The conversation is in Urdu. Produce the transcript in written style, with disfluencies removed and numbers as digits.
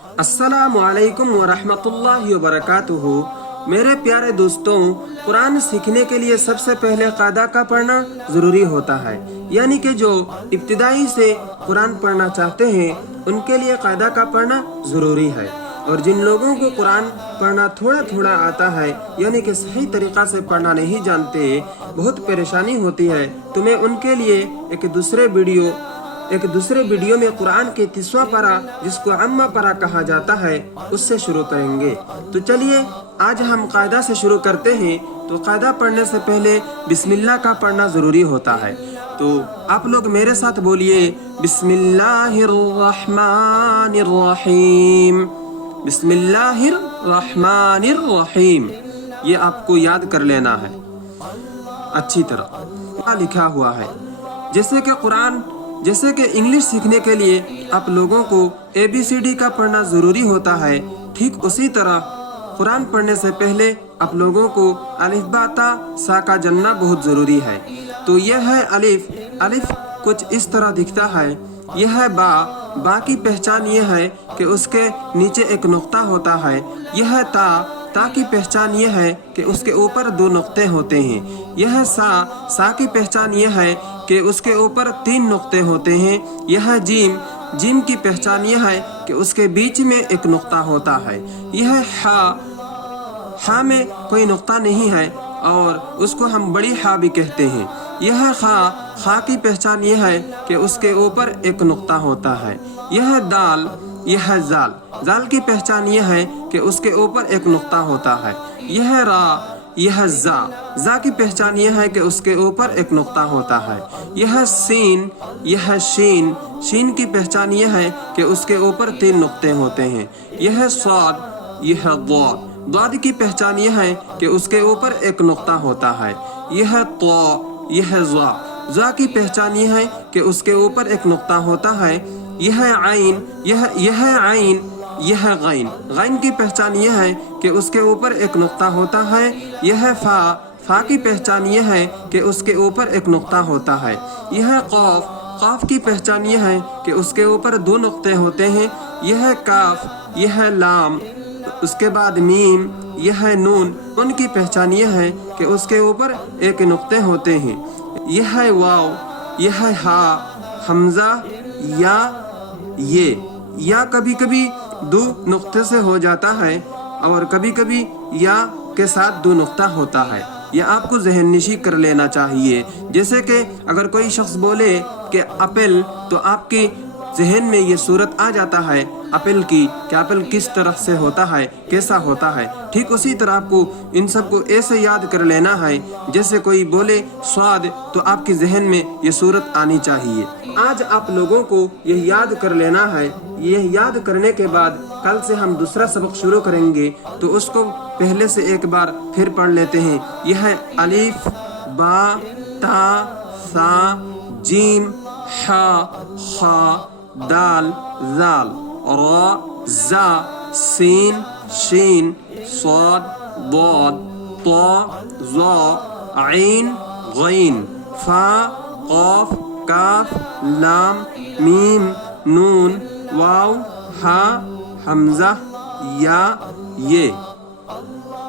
السلام علیکم ورحمۃ اللہ وبرکاتہ۔ میرے پیارے دوستوں، قرآن سیکھنے کے لیے سب سے پہلے قاعدہ کا پڑھنا ضروری ہوتا ہے، یعنی کہ جو ابتدائی سے قرآن پڑھنا چاہتے ہیں ان کے لیے قاعدہ کا پڑھنا ضروری ہے۔ اور جن لوگوں کو قرآن پڑھنا تھوڑا تھوڑا آتا ہے، یعنی کہ صحیح طریقہ سے پڑھنا نہیں جانتے، بہت پریشانی ہوتی ہے، تو میں ان کے لیے ایک دوسرے ویڈیو میں قرآن کے 30واں پارہ، جس کو عامہ پارہ کہا جاتا ہے، اس سے شروع کریں گے۔ تو چلیے آج ہم قاعدہ سے شروع کرتے ہیں۔ تو قاعدہ پڑھنے سے پہلے بسم اللہ کا پڑھنا ضروری ہوتا ہے۔ تو آپ لوگ میرے ساتھ بولیے، بسم اللہ الرحمن الرحیم، بسم اللہ الرحمن الرحیم۔ یہ آپ کو یاد کر لینا ہے اچھی طرح۔ لکھا ہوا ہے جیسے کہ انگلش سیکھنے کے لیے آپ لوگوں کو ABCD کا پڑھنا ضروری ہوتا ہے، ٹھیک اسی طرح قرآن پڑھنے سے پہلے آپ لوگوں کو الف با تا سا کا جاننا بہت ضروری ہے۔ تو یہ ہے الف کچھ اس طرح دکھتا ہے۔ یہ ہے با کی پہچان یہ ہے کہ اس کے نیچے ایک نقطہ ہوتا ہے۔ یہ ہے تا کی پہچان یہ ہے کہ اس کے اوپر 2 نقطے ہوتے ہیں۔ یہ ہے سا کی پہچان یہ ہے کہ اس کے اوپر 3 نقطے ہوتے ہیں۔ یہ ہے جیم کی پہچان یہ ہے کہ اس کے بیچ میں ایک نقطہ ہوتا ہے۔ یہ ہے ہا میں کوئی نقطہ نہیں ہے اور اس کو ہم بڑی ہا بھی کہتے ہیں۔ یہ ہے خا کی پہچان یہ ہے کہ اس کے اوپر ایک نقطہ ہوتا ہے۔ یہ ہے دال، یہ ہے زال کی پہچان یہ ہے کہ اس کے اوپر ایک نقطہ ہوتا ہے۔ یہ ہے را، یہ ہے زا کی پہچان یہ ہے کہ اس کے اوپر ایک نقطہ ہوتا ہے۔ یہ ہے سین، یہ ہے شین کی پہچان یہ ہے کہ اس کے اوپر 3 نقطے ہوتے ہیں۔ یہ ہے صاد، یہ ہے ضاد کی پہچان یہ ہے کہ اس کے اوپر ایک نقطہ ہوتا ہے۔ یہ ہے طا، یہ ہے زا کی پہچان یہ ہے کہ اس کے اوپر ایک نقطہ ہوتا ہے۔ یہ ہے عین، یہ ہے عین، یہ ہے غین کی پہچان یہ ہے کہ اس کے اوپر ایک نقطہ ہوتا ہے۔ یہ ہے فا کی پہچان یہ ہے کہ اس کے اوپر ایک نقطہ ہوتا ہے۔ یہ ہے قاف کی پہچان یہ ہے کہ اس کے اوپر 2 نقطے ہوتے ہیں۔ یہ ہے کاف، یہ ہے لام، اس کے بعد میم، یہ ہے نون کی پہچان یہ ہے کہ اس کے اوپر ایک نقطے ہوتے ہیں۔ یہ ہے واو، یہ ہے ہا، حمزہ، یا کبھی کبھی 2 نقطے سے ہو جاتا ہے اور کبھی کبھی یا کے ساتھ 2 نقطہ ہوتا ہے۔ یہ آپ کو ذہن نشی کر لینا چاہیے۔ جیسے کہ اگر کوئی شخص بولے کہ ایپل، تو آپ کی ذہن میں یہ صورت آ جاتا ہے ایپل کی، کہ ایپل کس طرح سے ہوتا ہے، کیسا ہوتا ہے۔ ٹھیک اسی طرح آپ کو ان سب کو ایسے یاد کر لینا ہے جیسے کوئی بولے سواد، تو آپ کے ذہن میں یہ صورت آنی چاہیے۔ آج آپ لوگوں کو یہ یاد کر لینا ہے۔ یہ یاد کرنے کے بعد کل سے ہم دوسرا سبق شروع کریں گے، تو اس کو پہلے سے ایک بار پھر پڑھ لیتے ہیں۔ یہ ہے الف، با، تا، ثا، جیم، ہا، خا، دال، زال، را، زا، سین، شین، صاد، ضاد، طا، ظا، عین، غین، فا، قاف، کاف، لام، میم، نون، واو، ہا، حمزہ، یا، یہ۔